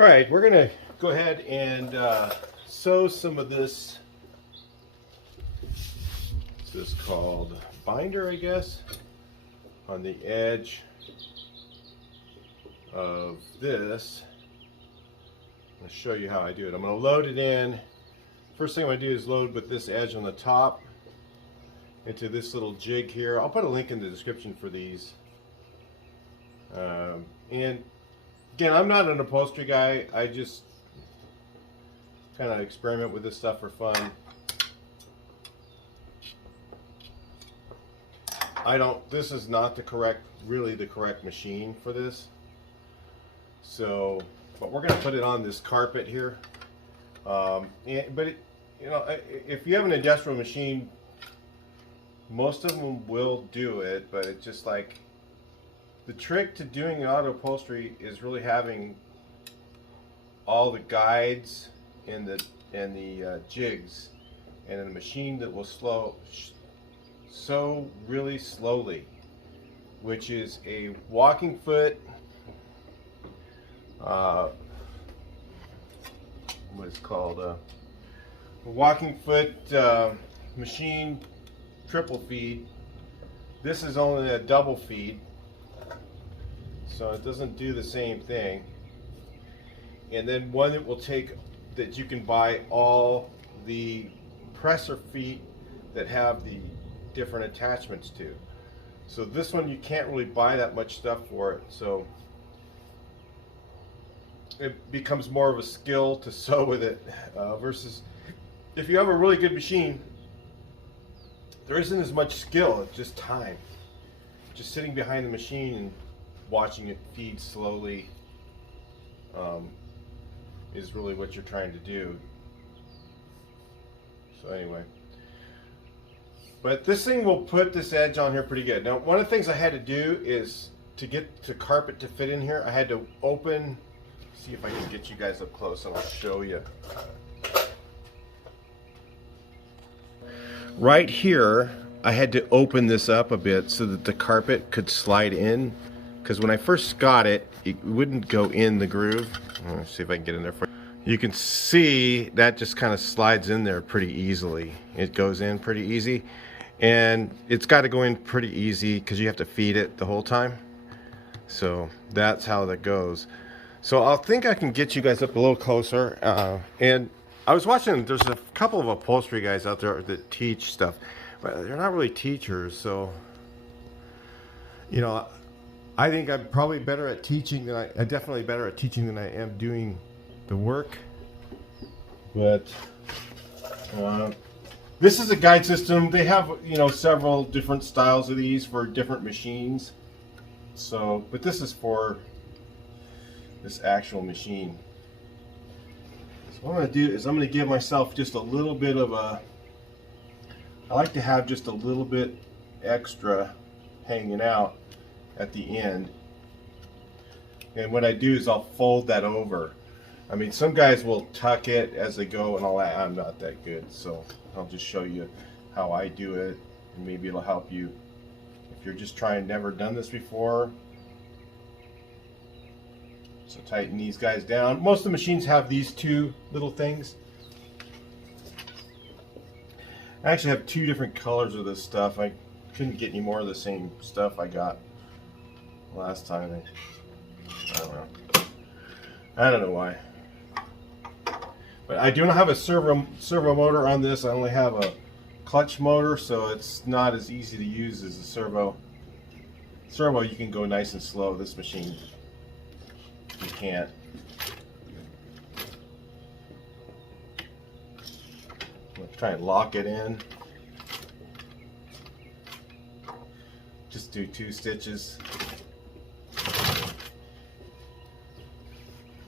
All right, we're going to go ahead and sew some of this. This is called binder, I guess, on the edge of this. I'll show you how I do it. I'm going to load it in. First thing I'm going to do is load with this edge on the top into this little jig here. I'll put a link in the description for these. And again, I'm not an upholstery guy. I just kind of experiment with this stuff for fun. This is not really the correct machine for this. So, but we're going to put it on this carpet here. If you have an industrial machine, most of them will do it, but it's just like, the trick to doing auto upholstery is really having all the guides and the jigs, and a machine that will sew really slowly, which is a walking foot. What is called a walking foot machine, triple feed. This is only a double feed, so it doesn't do the same thing. And then one that you can buy all the presser feet that have the different attachments to. So this one you can't really buy that much stuff for it, so it becomes more of a skill to sew with it, versus if you have a really good machine, there isn't as much skill. It's just time, just sitting behind the machine and watching it feed slowly is really what you're trying to do. So anyway, but this thing will put this edge on here pretty good. Now, one of the things I had to do is to get the carpet to fit in here, I had to open, see if I can get you guys up close and I'll show you. Right here, I had to open this up a bit so that the carpet could slide in, because when I first got it, it wouldn't go in the groove. Let's see if I can get in there for you. You can see that just kind of slides in there pretty easily. It goes in pretty easy, and it's got to go in pretty easy because you have to feed it the whole time. So that's how that goes. So I think I can get you guys up a little closer. And I was watching, there's a couple of upholstery guys out there that teach stuff, but they're not really teachers. So, you know, I think I'm probably better at teaching than I'm definitely better at teaching than I am doing the work. But this is a guide system. They have, you know, several different styles of these for different machines. So, but this is for this actual machine. So what I'm going to do is I'm going to give myself just a little bit of I like to have just a little bit extra hanging out at the end. And what I do is I'll fold that over. I mean, some guys will tuck it as they go and all that. I'm not that good, so I'll just show you how I do it, and maybe it'll help you if you're just never done this before. So tighten these guys down. Most of the machines have these two little things. I actually have two different colors of this stuff. I couldn't get any more of the same stuff I got last time. I don't know why. But I do not have a servo motor on this. I only have a clutch motor, so it's not as easy to use as a servo. Servo, you can go nice and slow. This machine, you can't. I'm gonna try and lock it in. Just do 2 stitches.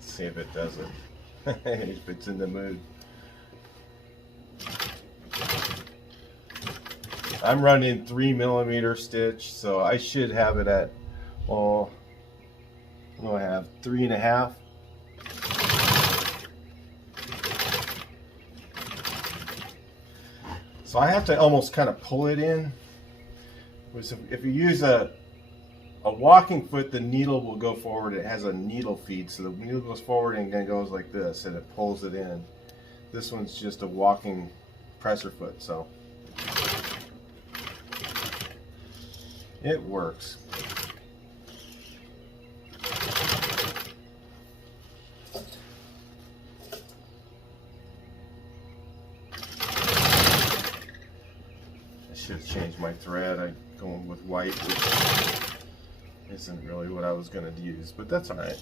See if it does it. If it's in the mood. I'm running 3mm stitch, so I should have it at, well, what do I have? 3.5. So I have to almost kind of pull it in. If you use a A walking foot, the needle will go forward. It has a needle feed, so the needle goes forward and then goes like this, and it pulls it in. This one's just a walking presser foot, so it works. I should have changed my thread. I'm going with white, which isn't really what I was going to use, but that's all right.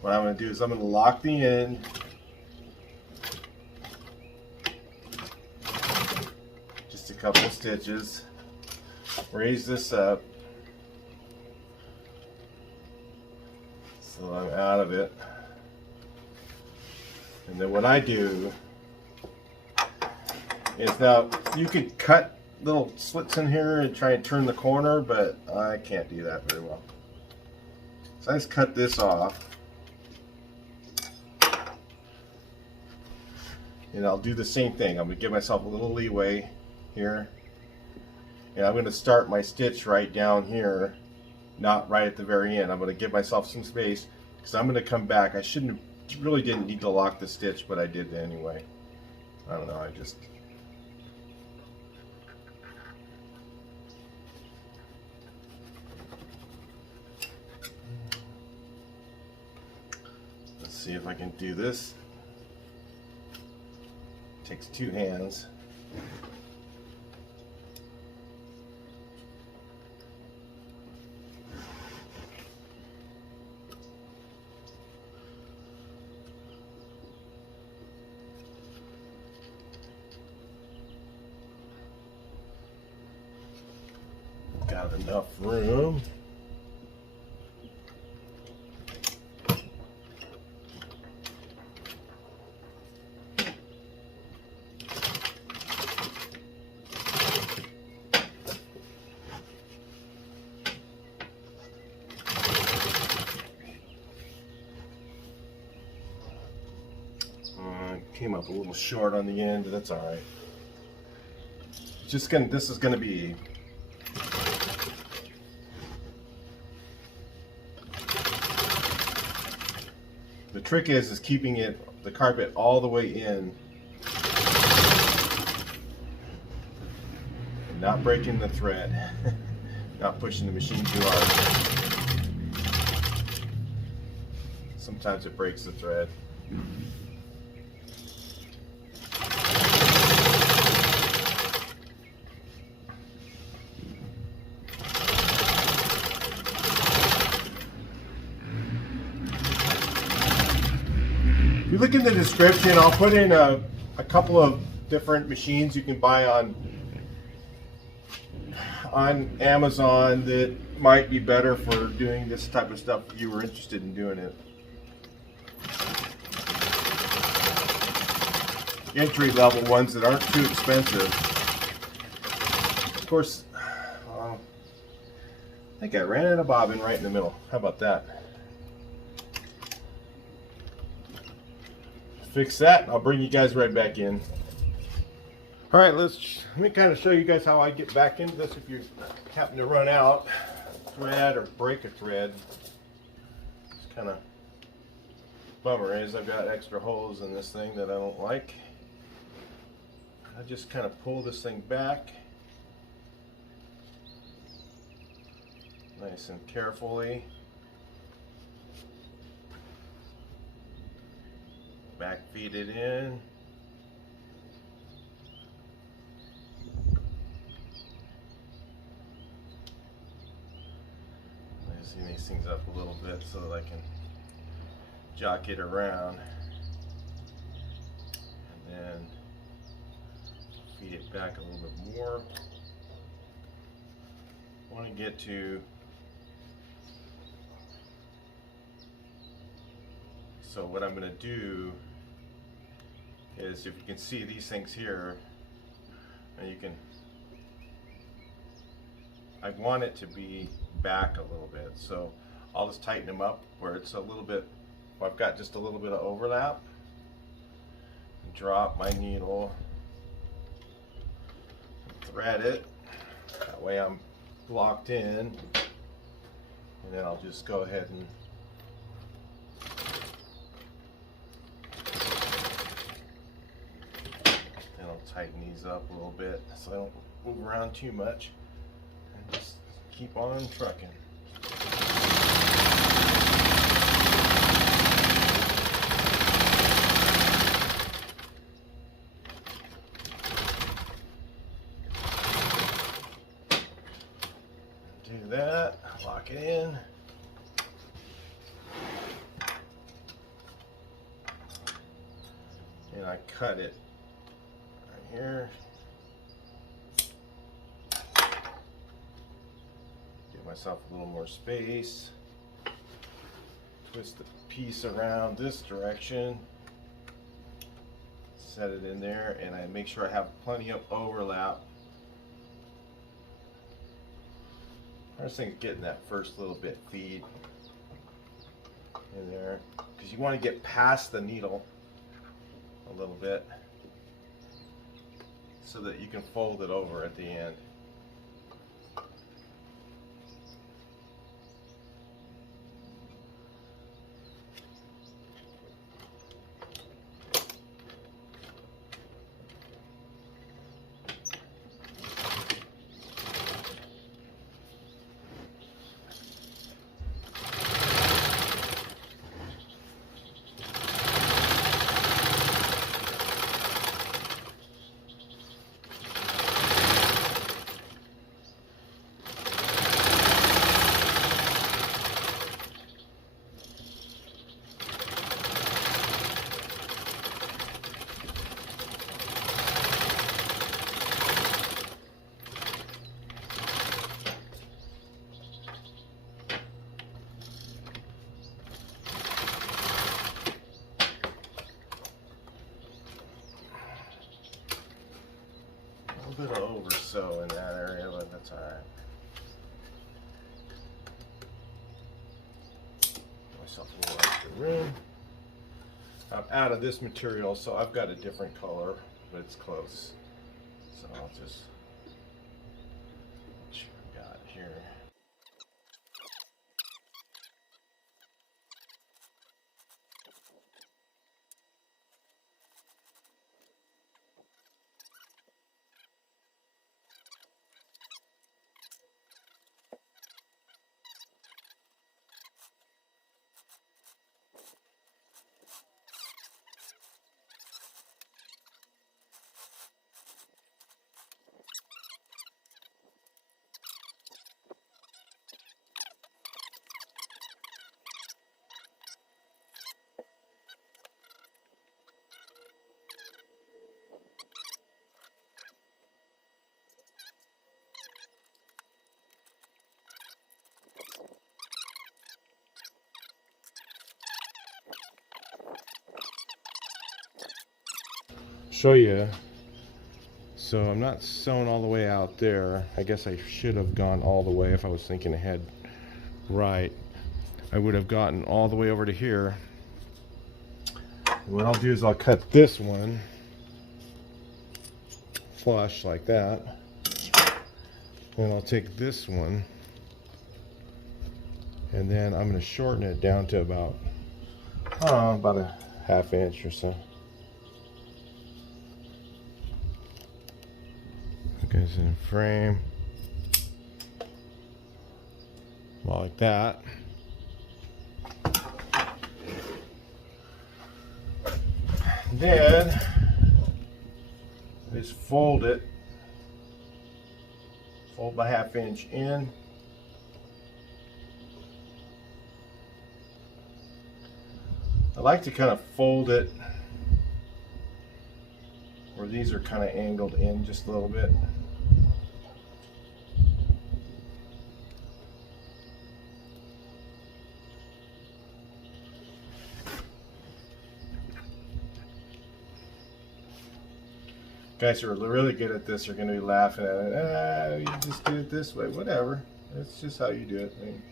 What I'm going to do is I'm going to lock the end. Just a couple of stitches. Raise this up so I'm out of it. And then what I do is, now you could cut little slits in here and try and turn the corner, but I can't do that very well. So I just cut this off. And I'll do the same thing. I'm going to give myself a little leeway here. And I'm going to start my stitch right down here, not right at the very end. I'm going to give myself some space because I'm going to come back. I really didn't need to lock the stitch, but I did anyway. I don't know, let's see if I can do this. Takes two hands. Got enough room. Came up a little short on the end, but that's all right. This is gonna be the trick is keeping the carpet all the way in and not breaking the thread, not pushing the machine too hard. Sometimes it breaks the thread. If you look in the description, I'll put in a couple of different machines you can buy on Amazon that might be better for doing this type of stuff if you were interested in doing it. Entry level ones that aren't too expensive. Of course, I think I ran out of bobbin right in the middle. How about that? Fix that, I'll bring you guys right back in. All right, let me kind of show you guys how I get back into this if you happen to run out thread or break a thread. It's kind of bummer is I've got extra holes in this thing that I don't like. I just kind of pull this thing back nice and carefully. Back feed it in. Loosen these things up a little bit so that I can jock it around. And then feed it back a little bit more. I want to get to, so what I'm going to do is, if you can see these things here, And you can, I want it to be back a little bit, so I'll just tighten them up where it's a little bit, I've got just a little bit of overlap. Drop my needle, thread it, that way I'm locked in, and then I'll just go ahead and I'll tighten these up a little bit so I don't move around too much, and just keep on trucking. Do that, lock it in. And I cut it right here. Give myself a little more space. Twist the piece around this direction. Set it in there, and I make sure I have plenty of overlap. First thing is getting that first little bit feed in there, because you want to get past the needle a little bit so that you can fold it over at the end. A little bit of oversew in that area, but that's all right. Give myself a little extra room. I'm out of this material, so I've got a different color, but it's close. So I'll just make sure I've got it here. Show you. So I'm not sewn all the way out there. I guess I should have gone all the way if I was thinking ahead. Right. I would have gotten all the way over to here. And what I'll do is I'll cut this one flush like that. And I'll take this one, and then I'm going to shorten it down to about a ½ inch or so. Goes in frame, well, like that. Then just fold it, fold my ½ inch in. I like to kind of fold it where these are kind of angled in just a little bit. Guys who are really good at this are going to be laughing at it. Ah, you just do it this way. Whatever. That's just how you do it. I mean,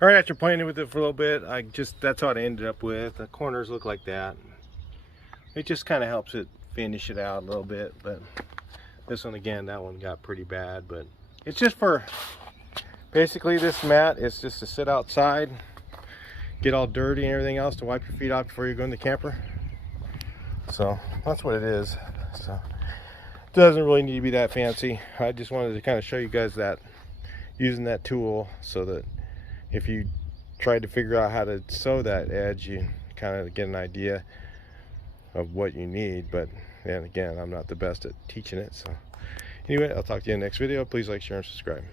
all right, after playing with it for a little bit, that's how it ended up with. The corners look like that. It just kind of helps it finish it out a little bit, but this one again, that one got pretty bad, but it's just for, basically this mat is just to sit outside, get all dirty and everything else, to wipe your feet off before you go in the camper. So that's what it is. So it doesn't really need to be that fancy. I just wanted to kind of show you guys that, using that tool, so that if you tried to figure out how to sew that edge, you kind of get an idea of what you need. But then again, I'm not the best at teaching it. So anyway, I'll talk to you in the next video. Please like, share, and subscribe.